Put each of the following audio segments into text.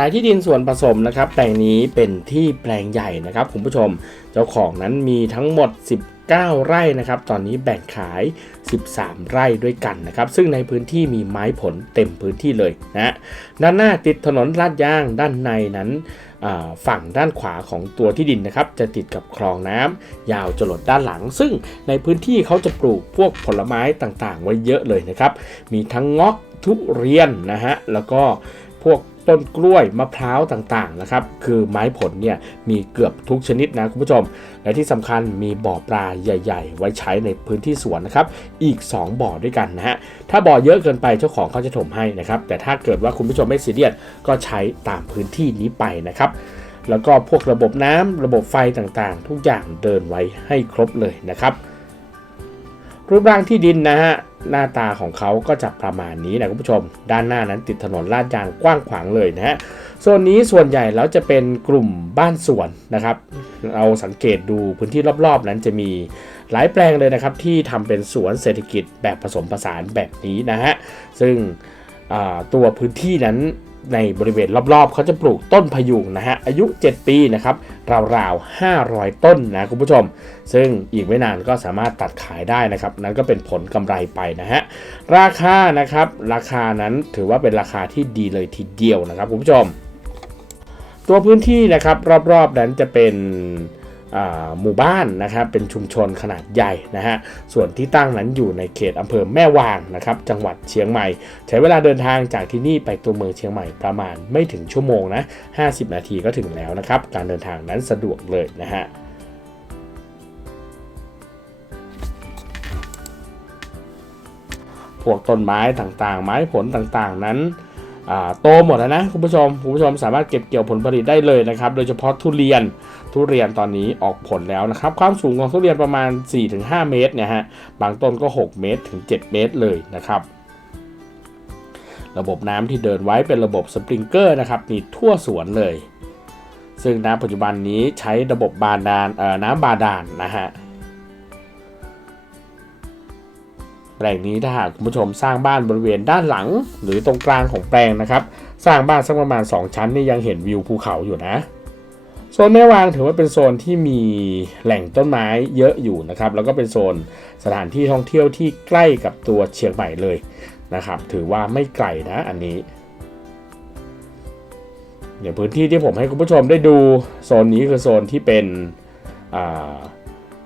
ายที่ดินส่วนผสมนะครับ แปลงนี้เป็นที่แปลงใหญ่นะครับคุณผู้ชม เจ้าของนั้นมีทั้งหมด 19 ไร่นะครับ ตอนนี้แบ่งขาย 13 ไร่ด้วยกันนะครับ ซึ่งในพื้นที่มีไม้ผลเต็มพื้นที่เลยนะด้านหน้าติดถนนลาดยางด้านในนั้นฝั่งด้านขวาของตัวที่ดินนะครับ จะติดกับคลองน้ำยาวจรดด้านหลัง ซึ่งในพื้นที่เขาจะปลูกพวกผลไม้ต่างๆ ไว้เยอะเลยนะครับ มีทั้งเงาะทุเรียนนะฮะแล้วก็พวก ต้นกล้วยมะพร้าวต่างๆนะครับคือไม้ผลเนี่ยมีเกือบทุกชนิดนะคุณผู้ชม และที่สำคัญมีบ่อปลาใหญ่ ๆ ไว้ใช้ในพื้นที่สวนนะครับอีก 2 บ่อด้วยกันนะฮะถ้าบ่อเยอะเกินไปเจ้าของเขาจะถมให้นะครับแต่ถ้าเกิดว่าคุณผู้ชมไม่ซีเรียสก็ใช้ตามพื้นที่นี้ไปนะครับแล้วก็พวกระบบน้ำระบบไฟต่างๆ ทุกอย่างเดินไว้ให้ครบเลยนะครับรูปร่างที่ดินนะฮะ หน้าตาของเขาก็จะประมาณนี้นะคุณผู้ชม ด้านหน้านั้นติดถนนลาดยางกว้างขวางเลยนะฮะโซนนี้ส่วนใหญ่แล้วจะเป็นกลุ่มบ้านสวนนะครับ เราสังเกตดูพื้นที่รอบๆ นั้นจะมีหลายแปลงเลยนะครับ ที่ทำเป็นสวนเศรษฐกิจแบบผสมผสานแบบนี้นะฮะซึ่งตัวพื้นที่นั้น ในบริเวณรอบๆ เขาจะปลูกต้นพยุงนะฮะ อายุ 7 ปีนะครับ ราวๆ 500 ต้นนะคุณผู้ชม ซึ่งอีกไม่นานก็สามารถตัดขายได้นะครับ นั่นก็เป็นผลกำไรไปนะฮะ ราคานะครับ ราคานั้นถือว่าเป็นราคาที่ดีเลยทีเดียวนะครับคุณผู้ชม ตัวพื้นที่นะครับรอบๆนั้นจะเป็น หมู่บ้านนะครับเป็นชุมชนขนาดใหญ่นะฮะส่วนที่ตั้งนั้นอยู่ในเขตอำเภอแม่วางนะครับจังหวัดเชียงใหม่ ใช้เวลาเดินทางจากที่นี่ไปตัวเมืองเชียงใหม่ประมาณไม่ถึงชั่วโมงนะ50 นาทีก็ถึงแล้วนะครับการเดินทางนั้นสะดวกเลยนะฮะพวกต้นไม้ต่างๆ ไม้ผลต่างๆนั้น โตหมดแล้วนะคุณผู้ชมคุณผู้ชมสามารถเก็บเกี่ยวผลผลิตได้เลยนะครับ โดยเฉพาะทุเรียนทุเรียนตอนนี้ออกผลแล้วนะครับ ความสูงของทุเรียนประมาณ 4-5 เมตรเนี่ยฮะบางต้นก็ 6 เมตรถึง 7 เมตรเลยนะครับระบบน้ำที่เดินไว้เป็นระบบสปริงเกอร์นะครับมีทั่วสวนเลย ซึ่งณปัจจุบันนี้ใช้ระบบบาดาลน้ำบาดาลนะฮะ แปลงนี้ถ้าหากคุณผู้ชมสร้างบ้านบริเวณด้านหลัง หรือตรงกลางของแปลงนะครับ สร้างบ้านสักประมาณ 2 ชั้นนี่ยังเห็นวิวภูเขาอยู่นะโซนแม่วางถือว่าเป็นโซนที่มีแหล่งต้นไม้เยอะอยู่นะครับ แล้วก็เป็นโซนสถานที่ท่องเที่ยวที่ใกล้กับตัวเชียงใหม่เลยนะครับ ถือว่าไม่ไกลนะอันนี้อย่างพื้นที่ที่ผมให้คุณผู้ชมได้ดูโซนนี้คือโซนที่เป็น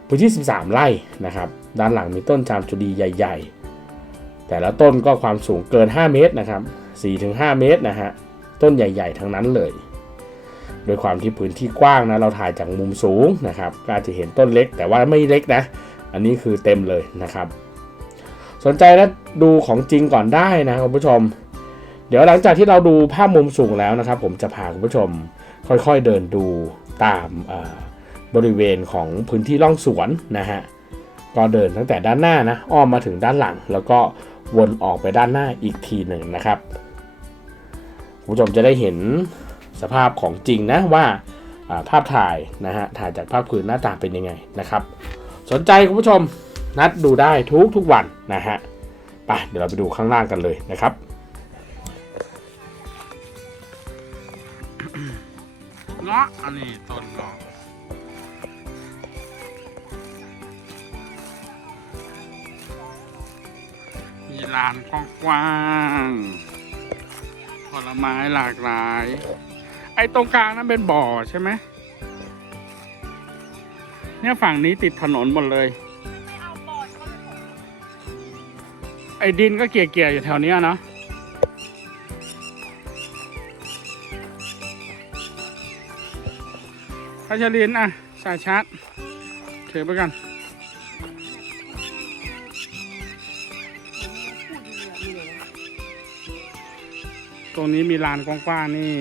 พื้นที่ 13 ไร่นะครับ ด้านหลังมีต้นจามจุรีใหญ่ ๆ แต่ละต้นก็ความสูงเกิน 5 เมตรนะครับ4-5 เมตรนะฮะต้นใหญ่ ๆ ทั้งนั้นเลยโดยความที่พื้นที่กว้างนะเราถ่ายจากมุมสูงนะครับก็อาจจะเห็นต้นเล็กแต่ว่าไม่เล็กนะ อันนี้คือเต็มเลยนะครับ สนใจแล้วดูของจริงก่อนได้นะคุณผู้ชม เดี๋ยวหลังจากที่เราดูภาพมุมสูงแล้วนะครับ ผมจะพาคุณผู้ชมค่อยๆเดินดูตามบริเวณของพื้นที่ร่องสวนนะฮะ ก็เดินตั้งแต่ด้านหน้านะอ้อมมาถึงด้านหลัง แล้วก็วนออกไปด้านหน้าอีกทีหนึ่งนะครับคุณผู้ชมจะได้เห็นสภาพของจริงนะว่าภาพถ่ายนะฮะถ่ายจากภาพพื้นหน้าตาเป็นยังไงนะครับ สนใจคุณผู้ชมนัดดูได้ทุกทุกวันนะฮะไปเดี๋ยวเราไปดูข้างล่างกันเลยนะครับเงาะอันนี้ต้นเงาะ มีลานกว้างๆผลไม้หลากหลาย ไอ้ตรงกลางนั้นเป็นบ่อใช่ไหมเนี่ยฝั่งนี้ติดถนนหมดเลย ไอ้ดินก็เกลี่ยๆอยู่แถวนี้เนาะพัชรินอะ สายชาร์จถือไปกัน รงนี้มีลานกว้างๆนี่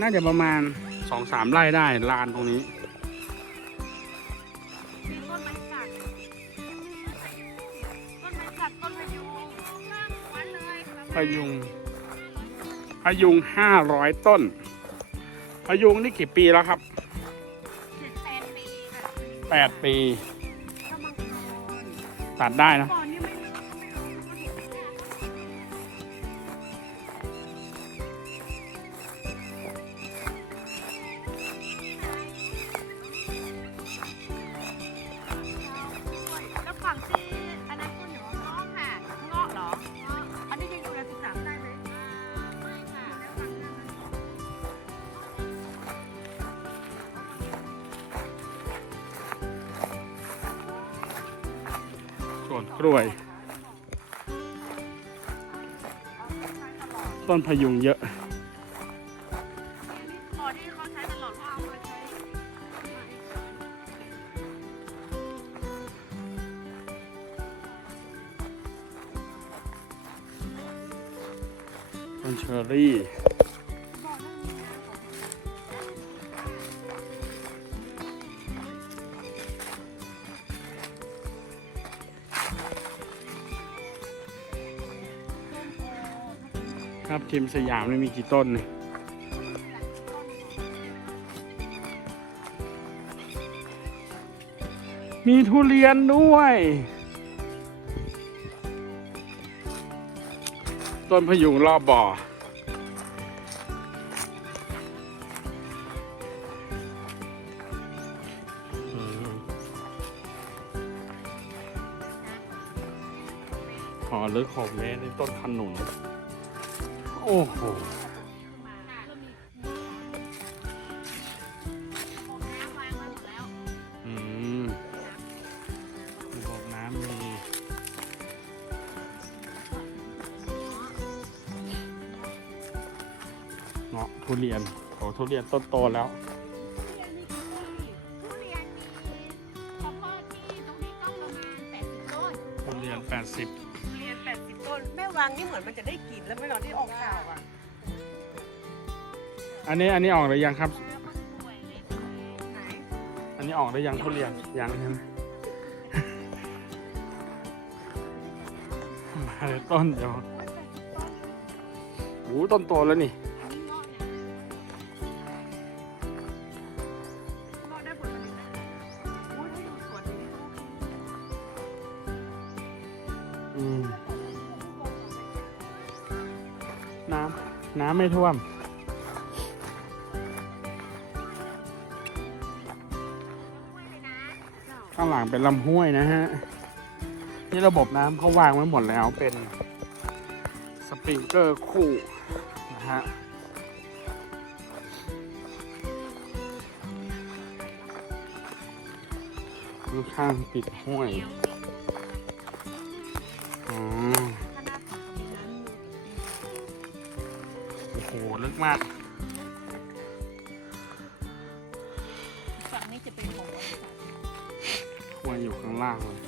น่าจะประมาณสองสามไร่ได้ลานตรงนี้ต้นไม้สักต้นไม้สักต้นพะยุงวันเลยพะยุงพะยุงห้าร้อยต้นพะยุงนี่กี่ปีแล้วครับสิบแปดปีค่ะแปดปีถ้ามังกรตัดได้นะ ฝั่ชีอันนั้นคุณอยู่เงาะค่ะเงาะเหรอ อันนี้ยังอยู่ในสิบสามได้ไหมไม่ค่ะส่วนกล้วย ต้นพยุงเยอะ นี่ครับทีมสยามนี่มีกี่ต้นเนี่ยมีทุเรียนด้วย ต้นพยุงรอบบ่อ หอลึกหกเมตรนี่ต้นขนุน โอ้โหอืมระบบน้ำมีเงาะทุเรียนโอ้ทุเรียนต้นโตแล้ว อนมันจะได้กลิ่นแล้วไม่นอนที่ออกข่าวอะอันนี้อันนี้ออกหรือยังครับ ไหนอันนี้ออกหรือยังทุเรียนยังใช่ไหม มาเลยต้นเดียวโอ้โหต้นโตแล้วนี่ ไม่ท่วม ข้างหลังเป็นลำห้วยนะฮะ นี่ระบบน้ำเขาวางไว้หมดแล้วเป็นสปริงเกอร์คู่นะฮะข้างปิดห้วย อ๋อ มาก ฝั่งนี้จะเป็นของบริษัทห้วยอยู่ข้างล่างเลย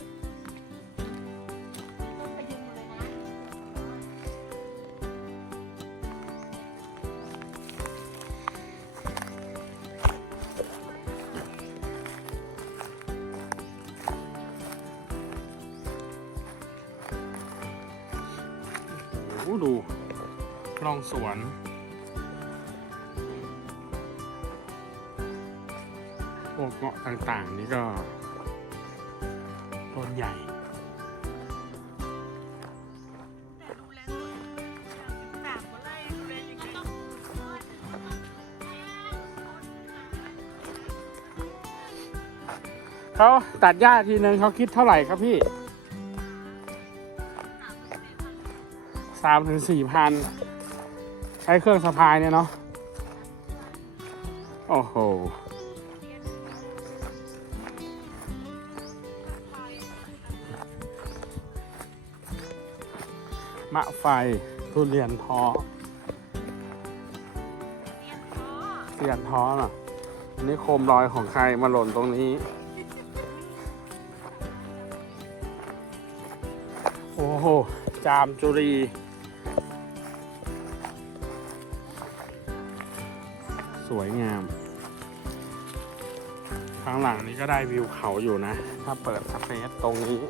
ต้นพยุงเลยนะ โอ้โหดูร่องสวน เงาะต่างๆ นี่ก็ต้นใหญ่เขาตัดหญ้าทีนึงเขาคิดเท่าไหร่ครับพี่สามถึงสี่พัน ใช้เครื่องสะพายเนี่ยเนาะ โอ้โห ไฟทุเรียนท้อเสียนท้อน่ะอันนี้โคมลอยของใครมาหล่นตรงนี้ โอ้โห จามจุรีสวยงาม ข้างหลังนี้ก็ได้วิวเขาอยู่นะ ถ้าเปิดสเปซตรงนี้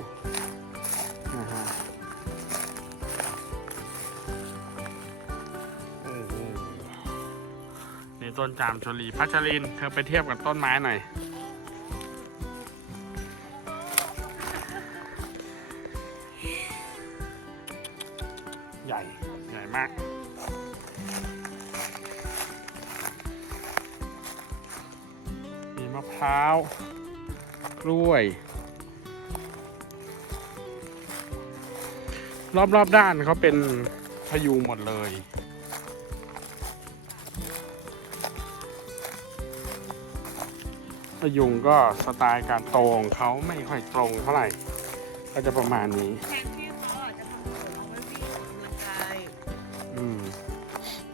ต้นจามจุรีพัชริน เธอไปเทียบกับต้นไม้หน่อย ใหญ่ ใหญ่มาก มีมะพร้าว กล้วย รอบๆด้านเขาเป็นพยุงหมดเลย พยุงก็สไตล์การโตของเขาไม่ค่อยตรงเท่าไหร่ ก็จะประมาณนี้ แทนที่เขาอาจจะทำสวนเอาไว้วิ่งออกกำลังกายอืม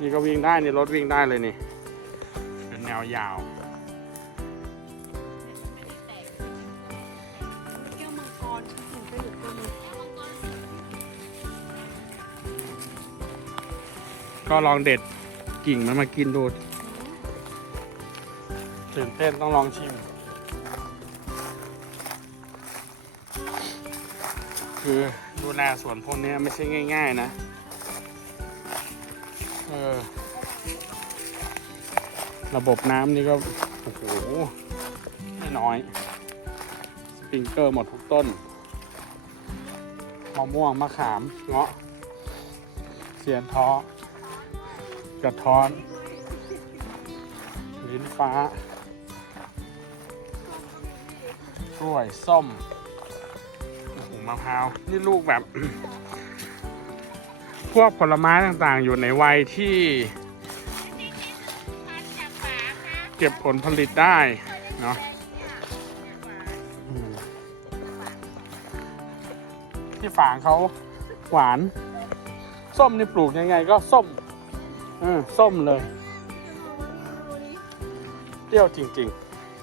นี่ก็วิ่งได้นี่รถวิ่งได้เลยนี่ เป็นแนวยาว แก้วมังกรฉันเห็นไปอยู่ตัวหนึงก็ลองเด็ดกิ่งมันมากินดู ตื่นเต้นต้องลองชิม คือดูแลสวนพวกนี้ไม่ใช่ง่าย ๆ นะ เออ ระบบน้ำนี่ก็ โอ้โหไม่น้อย สปริงเกอร์หมดทุกต้นมะม่วงมะขาม เงาะ เสียนท้อ กระท้อน ลิ้นฟ้า กล้วยส้มโอ้โหมะพร้าวนี่ลูกแบบ พวกผลไม้ต่างๆ อยู่ในวัยที่เก็บผลผลิตได้เนาะที่ฝางเขาหวาน ส้มนี่ปลูกยังไงก็ส้มเออส้มเลย เปรี้ยวจริง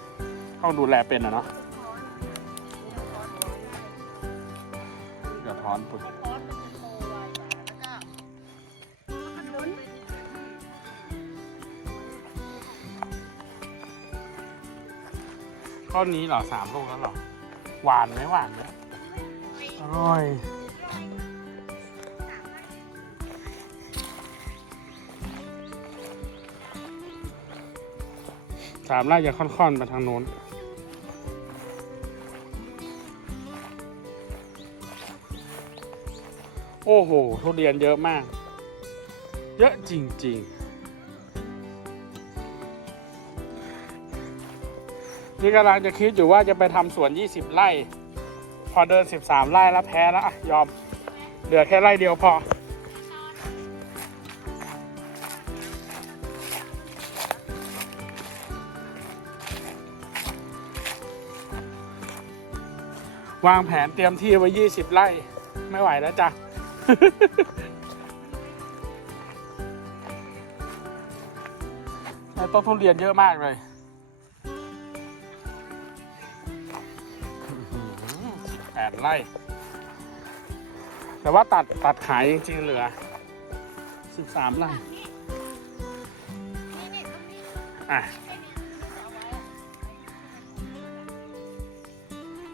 ๆ ต้องดูแลเป็นอะเนาะ ท้อนปุดต้นนี้เหรอสามลูกแล้วเหรอ หวานไหมหวานไหมอร่อยสามไร่จะค่อนๆไปทางโน้น โอ้โห ทุเรียนเยอะมาก เยอะจริง ๆ นี่กำลังจะคิดอยู่ว่าจะไปทำสวน 20 ไร่ พอเดิน 13 ไร่แล้วแพ้แล้วอะยอม เหลือแค่ไร่เดียวพอ วางแผนเตรียมที่ไว้ 20 ไร่ ไม่ไหวแล้วจ้ะ ต้นทุเรียนเยอะมากเลย แปดไร่ แต่ว่าตัดตัดขายจริง ๆ เหลือ13ไร่ อะ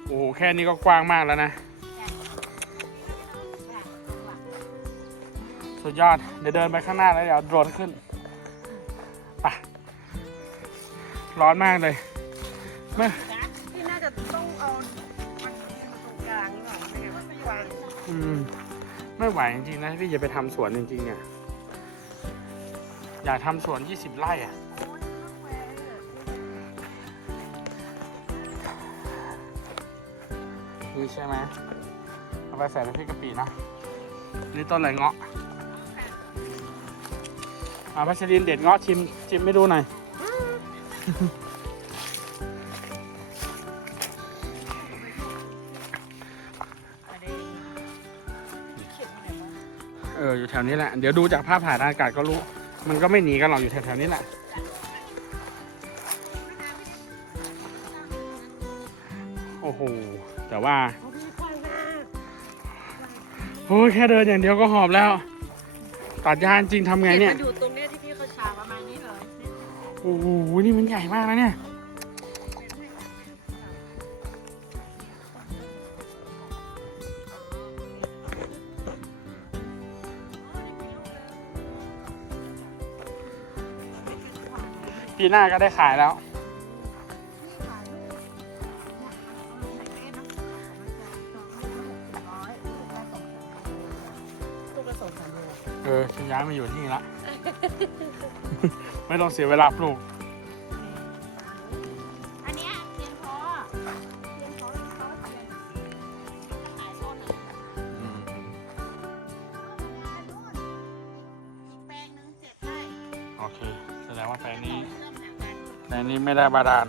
โอ้โหแค่นี้ก็กว้างมากแล้วนะ สุดยอด เดี๋ยวเดินไปข้างหน้าแล้วเดี๋ยวโดรนขึ้นไปร้อนมากเลยไม่ที่น่าจะต้องเอามันมาตรงกลางนี่หน่อยไม่งั้นมันไม่วางอืมไม่ไหวจริงๆนะพี่จะไปทำสวนจริงๆเนี่ยอยากทำสวน 20 ไร่อะนี่ใช่ไหมเอาไปใส่ในพริกกะปินะ นี่ต้นอะไรเงาะ อาพัชรินเด็ดเงาะชิมชิมไม่ดูหน่อยเอออยู่แถวนี้แหละเดี๋ยวดูจากภาพถ่ายทางอากาศก็รู้ มันก็ไม่หนีกันหรอกอยู่แถวๆนี้แหละโอ้โหแต่ว่าโอ้ยแค่เดินอย่างเดียวก็หอบแล้ว ตัดยานจริงทำไงเนี่ย มัอยู่ตรง โอ้โห นี่มันใหญ่มากนะเนี่ย ปีหน้าก็ได้ขายแล้วเออฉันย้ายมาอยู่ที่นี่ละ ไม่ต้องเสียเวลาปลูก อันเนี้ยเทียนพอเทียนพอเทียนพอเทียนตั้งหลายต้นอะอีแปลงหนึ่งเจ็ดไร่โอเค แสดงว่าแปลงนี้ เริ่มจากการแปลงนี้ไม่ได้บาดาล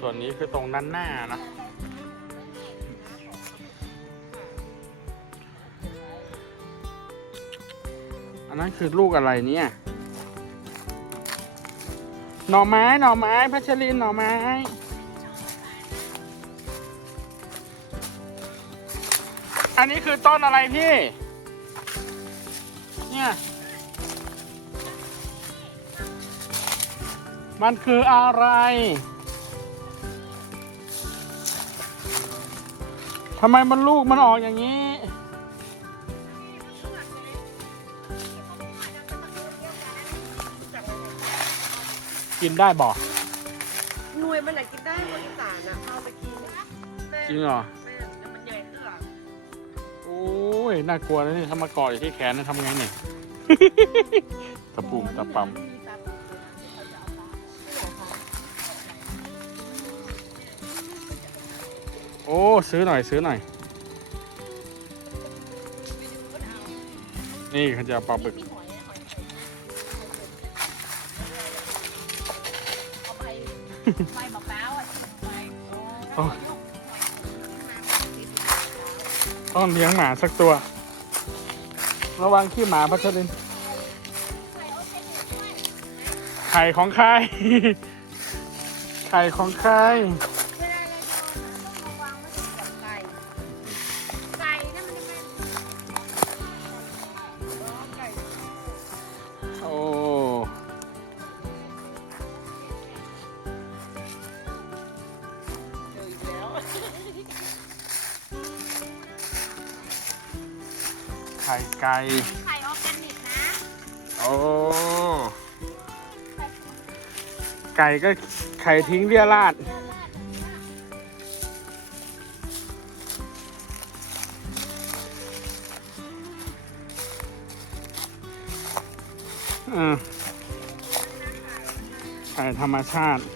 ส่วนนี้คือตรงด้านหน้านะอันนั้นคือลูกอะไรเนี่ย หน่อไม้ หน่อไม้ พัชริน หน่อไม้ อันนี้คือต้นอะไรพี่ เนี่ย มันคืออะไร ทำไมมันลูกมันออกอย่างนี้ กินได้บ่หน่วยมันไหนกินได้คนอีสานอะเอาไปกินแม่จริงเหรอ แม่แต่มันใหญ่ขึ้นหลังโอ้ย น่ากลัวนะนี่ถ้ามาเกาะอยู่ที่แขนนะทำไงเนี่ย ตะปุ่มตะปำ โอ้ ซื้อหน่อยซื้อหน่อย นี่เขาจะเอาปลาบึก มีหอยนะหอยเอาไปใบมะพร้าวอะใบโอ้ต้องเลี้ยงหมาสักตัว ระวังขี้หมาพัชรินไข่ของใคร ไข่ของใคร ไข่ไก่ ไข่ออร์แกนิกนะโอ้ไก่ก็ไข่ทิ้งเรียราดอืมไข่ธรรมชาติไม่ได้เลี้ยงแต่มาเอง